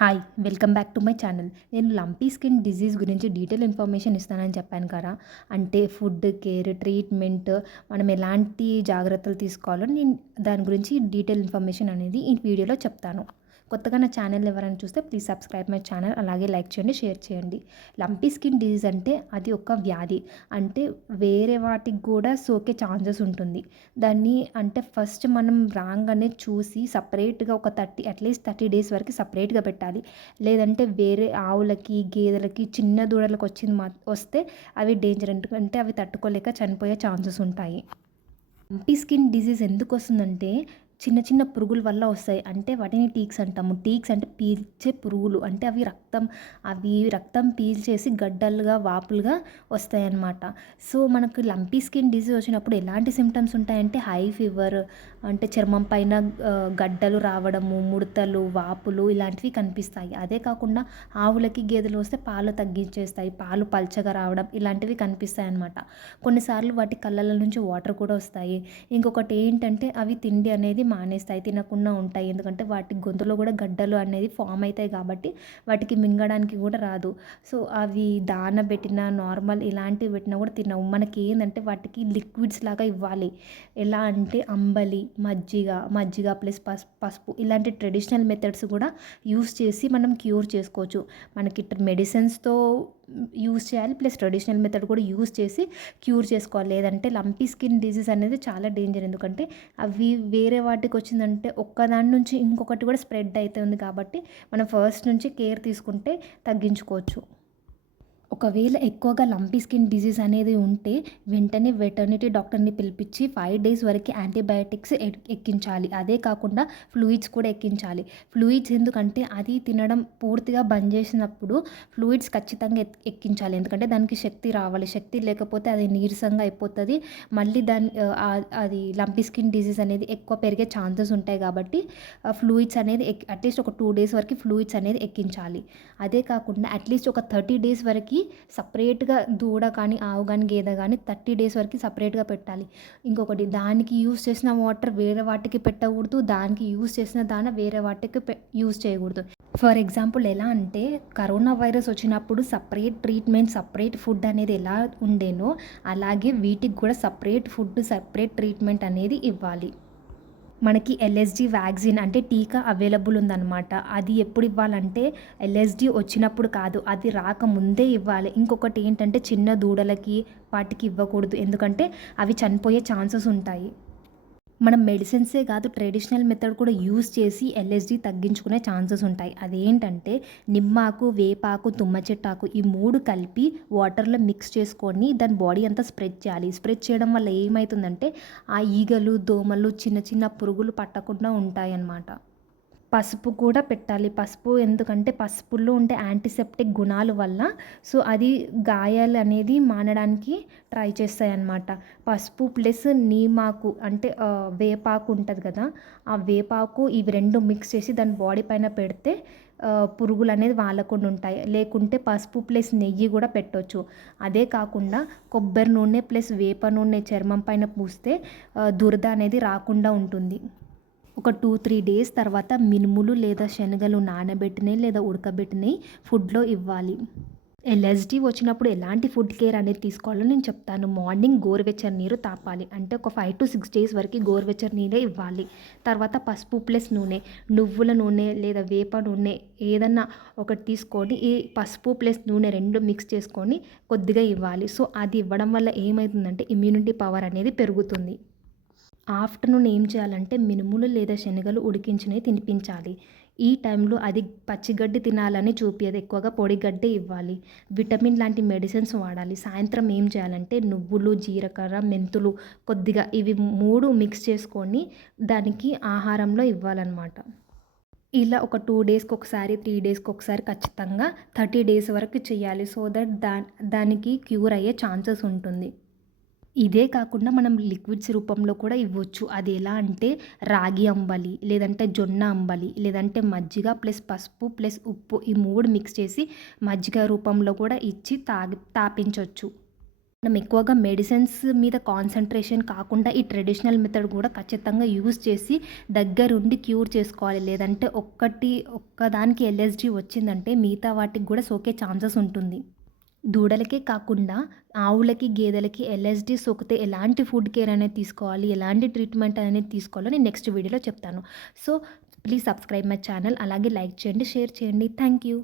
Hi welcome back to my channel నేను lumpy skin disease గురించి detail information ఇస్తానని చెప్పాను కదా. అంటే ఫుడ్ కేర్ ట్రీట్మెంట్ మనం ఎలాంటి జాగ్రత్తలు తీసుకోవాలో నేను దాని గురించి డీటెయిల్ ఇన్ఫర్మేషన్ అనేది ఈ వీడియోలో చెప్తాను. కొత్తగా నా ఛానల్ ఎవరైనా చూస్తే ప్లీజ్ సబ్స్క్రైబ్ మై ఛానల్ అలాగే లైక్ చేయండి షేర్ చేయండి. లంపీ స్కిన్ డిజీజ్ అంటే అది ఒక వ్యాధి. అంటే వేరే వాటికి కూడా సోకే ఛాన్సెస్ ఉంటుంది. దాన్ని అంటే ఫస్ట్ మనం రాగానే చూసి సపరేట్గా ఒక థర్టీ అట్లీస్ట్ థర్టీ డేస్ వరకు సపరేట్గా పెట్టాలి. లేదంటే వేరే ఆవులకి గేదెలకి చిన్న దూడలకు వచ్చింది మా వస్తే అవి డేంజర్ ఎందుకంటే అవి తట్టుకోలేక చనిపోయే ఛాన్సెస్ ఉంటాయి. లంపీ స్కిన్ డిజీజ్ ఎందుకు వస్తుందంటే చిన్న చిన్న పురుగుల వల్ల వస్తాయి. అంటే వాటిని టీక్స్ అంటాము. టీక్స్ అంటే పీల్చే పురుగులు. అంటే అవి రక్తం అవి రక్తం పీల్చేసి గడ్డలుగా వాపులుగా వస్తాయి అన్నమాట సో మనకు లంపీ స్కిన్ డిజీజ్ వచ్చినప్పుడు ఎలాంటి సిమ్టమ్స్ ఉంటాయంటే హై ఫీవర్ అంటే చర్మం పైన గడ్డలు రావడము ముడతలు వాపులు ఇలాంటివి కనిపిస్తాయి. అదే కాకుండా ఆవులకి గేదెలు వస్తే పాలు తగ్గించేస్తాయి. పాలు పల్చగా రావడం ఇలాంటివి కనిపిస్తాయి అన్నమాట కొన్నిసార్లు వాటి కళ్ళల నుంచి వాటర్ కూడా వస్తాయి. ఇంకొకటి ఏంటంటే అవి తిండి అనేది మానేస్తాయి తినకుండా ఉంటాయి. ఎందుకంటే వాటి గొంతులో కూడా గడ్డలు అనేది ఫామ్ అవుతాయి కాబట్టి వాటికి మింగడానికి కూడా రాదు. సో అవి దాన పెట్టిన నార్మల్ ఇలాంటివి పెట్టినా కూడా తినవు. మనకి ఏంటంటే వాటికి లిక్విడ్స్ లాగా ఇవ్వాలి. ఎలా అంటే అంబలి మజ్జిగ మజ్జిగ ప్లస్ పసుపు పసుపు ఇలాంటి ట్రెడిషనల్ మెథడ్స్ కూడా యూస్ చేసి మనం క్యూర్ చేసుకోవచ్చు. మనకి మెడిసిన్స్తో యూస్ చేయాలి. ప్లస్ ట్రెడిషనల్ మెథడ్ కూడా యూస్ చేసి క్యూర్ చేసుకోవాలి. లేదంటే లంపీ స్కిన్ డిజీజ్ అనేది చాలా డేంజర్. ఎందుకంటే అవి వేరే వాటికి వచ్చిందంటే ఒక్కదాని నుంచి ఇంకొకటి కూడా స్ప్రెడ్ అవుతుంది కాబట్టి మనం ఫస్ట్ నుంచి కేర్ తీసుకుంటే తగ్గించుకోవచ్చు. ఒకవేళ ఎక్కువగా లంపీ స్కిన్ డిజీజ్ అనేది ఉంటే వెంటనే వెటర్నిటీ డాక్టర్ని పిలిపించి ఫైవ్ డేస్ వరకు యాంటీబయాటిక్స్ ఎక్కించాలి. అదే కాకుండా ఫ్లూయిడ్స్ కూడా ఎక్కించాలి. ఫ్లూయిడ్స్ ఎందుకంటే అది తినడం పూర్తిగా బంద్ చేసినప్పుడు ఫ్లూయిడ్స్ ఖచ్చితంగా ఎక్కించాలి. ఎందుకంటే దానికి శక్తి రావాలి. శక్తి లేకపోతే అది నీరసంగా అయిపోతుంది. మళ్ళీ దాని అది లంపీ స్కిన్ డిజీజ్ అనేది ఎక్కువ పెరిగే ఛాన్సెస్ ఉంటాయి కాబట్టి ఫ్లూయిడ్స్ అనేది అట్లీస్ట్ ఒక టూ డేస్ వరకు ఫ్లూయిడ్స్ అనేది ఎక్కించాలి. అదే కాకుండా అట్లీస్ట్ ఒక థర్టీ డేస్ వరకు సపరేట్గా దూడ కానీ ఆవు కానీ గేదె కానీ థర్టీ డేస్ వరకు సపరేట్గా పెట్టాలి. ఇంకొకటి దానికి యూస్ చేసిన వాటర్ వేరే వాటికి పెట్టకూడదు. దానికి యూస్ చేసిన దాన వేరే వాటికి యూస్ చేయకూడదు. ఫర్ ఎగ్జాంపుల్ ఎలా అంటే కరోనా వైరస్ వచ్చినప్పుడు సపరేట్ ట్రీట్మెంట్ సపరేట్ ఫుడ్ అనేది ఎలా ఉండేనో అలాగే వీటికి కూడా సపరేట్ ఫుడ్ సపరేట్ ట్రీట్మెంట్ అనేది ఇవ్వాలి. మనకి ఎల్ఎస్డి వ్యాక్సిన్ అంటే టీకా అవైలబుల్ ఉందన్నమాట. అది ఎప్పుడు ఇవ్వాలంటే ఎల్ఎస్డి వచ్చినప్పుడు కాదు అది రాకముందే ఇవ్వాలి. ఇంకొకటి ఏంటంటే చిన్న దూడలకి వాటికి ఇవ్వకూడదు. ఎందుకంటే అవి చనిపోయే ఛాన్సెస్ ఉంటాయి. మనం మెడిసిన్సే కాదు ట్రెడిషనల్ మెథడ్ కూడా యూస్ చేసి ఎల్ఎస్డి తగ్గించుకునే ఛాన్సెస్ ఉంటాయి. అదేంటంటే నిమ్మాకు వేపాకు తుమ్మ చెట్టాకు ఈ మూడు కలిపి వాటర్లో మిక్స్ చేసుకొని దాని బాడీ అంతా స్ప్రెడ్ చేయాలి. స్ప్రెడ్ చేయడం వల్ల ఏమవుతుందంటే ఆ ఈగలు దోమలు చిన్న చిన్న పురుగులు పట్టకుండా ఉంటాయన్నమాట. పసుపు కూడా పెట్టాలి. పసుపు ఎందుకంటే పసుపుల్లో ఉండే యాంటీసెప్టిక్ గుణాల వల్ల సో అది గాయాలు అనేది మానడానికి ట్రై చేస్తాయి అన్నమాట పసుపు ప్లస్ నీమాకు అంటే వేపాకు ఉంటుంది కదా ఆ వేపాకు ఇవి రెండు మిక్స్ చేసి దాని బాడీ పైన పెడితే పురుగులు అనేది వాళ్ళకుండా ఉంటాయి. లేకుంటే పసుపు ప్లస్ నెయ్యి కూడా పెట్టవచ్చు అదే కాకుండా కొబ్బరి నూనె ప్లస్ వేప నూనె చర్మం పైన పూస్తే దురద అనేది రాకుండా ఉంటుంది. ఒక టూ త్రీ డేస్ తర్వాత మినుములు లేదా శనగలు నానబెట్టినవి లేదా ఉడకబెట్టినవి ఫుడ్లో ఇవ్వాలి. ఎల్ఎస్డి వచ్చినప్పుడు ఎలాంటి ఫుడ్ కేర్ అనేది తీసుకోవాలో నేను చెప్తాను. మార్నింగ్ గోరువెచ్చని నీరు తాపాలి. అంటే ఒక ఫైవ్ టు సిక్స్ డేస్ వరకు గోరువెచ్చని నీరే ఇవ్వాలి. తర్వాత పసుపు ప్లస్ నూనె నువ్వుల నూనె లేదా వేప నూనె ఏదన్నా ఒకటి తీసుకొని ఈ పసుపు ప్లస్ నూనె రెండు మిక్స్ చేసుకొని కొద్దిగా ఇవ్వాలి. సో అది ఇవ్వడం వల్ల ఏమవుతుందంటే ఇమ్యూనిటీ పవర్ అనేది పెరుగుతుంది. ఆఫ్టర్నూన్ ఏం చేయాలంటే మినుములు లేదా శనగలు ఉడికించినవి తినిపించాలి. ఈ టైంలో అది పచ్చిగడ్డి తినాలని చూపించదు ఎక్కువగా పొడిగడ్డే ఇవ్వాలి. విటమిన్ లాంటి మెడిసిన్స్ వాడాలి. సాయంత్రం ఏం చేయాలంటే నువ్వులు జీలకర్ర మెంతులు కొద్దిగా ఇవి మూడు మిక్స్ చేసుకొని దానికి ఆహారంలో ఇవ్వాలన్నమాట. ఇలా ఒక టూ డేస్కి ఒకసారి త్రీ డేస్కి ఒకసారి ఖచ్చితంగా థర్టీ డేస్ వరకు చేయాలి. సో దట్ దా దానికి క్యూర్ అయ్యే ఛాన్సెస్ ఉంటుంది. ఇదే కాకుండా మనం లిక్విడ్స్ రూపంలో కూడా ఇవ్వచ్చు. అది ఎలా అంటే రాగి అంబలి లేదంటే జొన్న అంబలి లేదంటే మజ్జిగ ప్లస్ పసుపు ప్లస్ ఉప్పు ఈ మూడు మిక్స్ చేసి మజ్జిగ రూపంలో కూడా ఇచ్చి తాగి తాపించవచ్చు మనం ఎక్కువగా మెడిసిన్స్ మీద కాన్సన్ట్రేషన్ కాకుండా ఈ ట్రెడిషనల్ మెథడ్ కూడా ఖచ్చితంగా యూజ్ చేసి దగ్గరుండి క్యూర్ చేసుకోవాలి. లేదంటే ఒక్కటి ఒక్కదానికి ఎల్ఎస్డి వచ్చిందంటే మిగతా వాటికి కూడా సోకే ఛాన్సెస్ ఉంటుంది. దూడలకే కాకుండా ఆవులకి గేదెలకి ఎల్ఎస్డి సోకితే ఎలాంటి ఫుడ్ కేర్ అనేది తీసుకోవాలి ఎలాంటి ట్రీట్మెంట్ అనేది తీసుకోవాలో నేను నెక్స్ట్ వీడియోలో చెప్తాను. So please subscribe my channel అలాగే లైక్ చేయండి షేర్ చేయండి. Thank you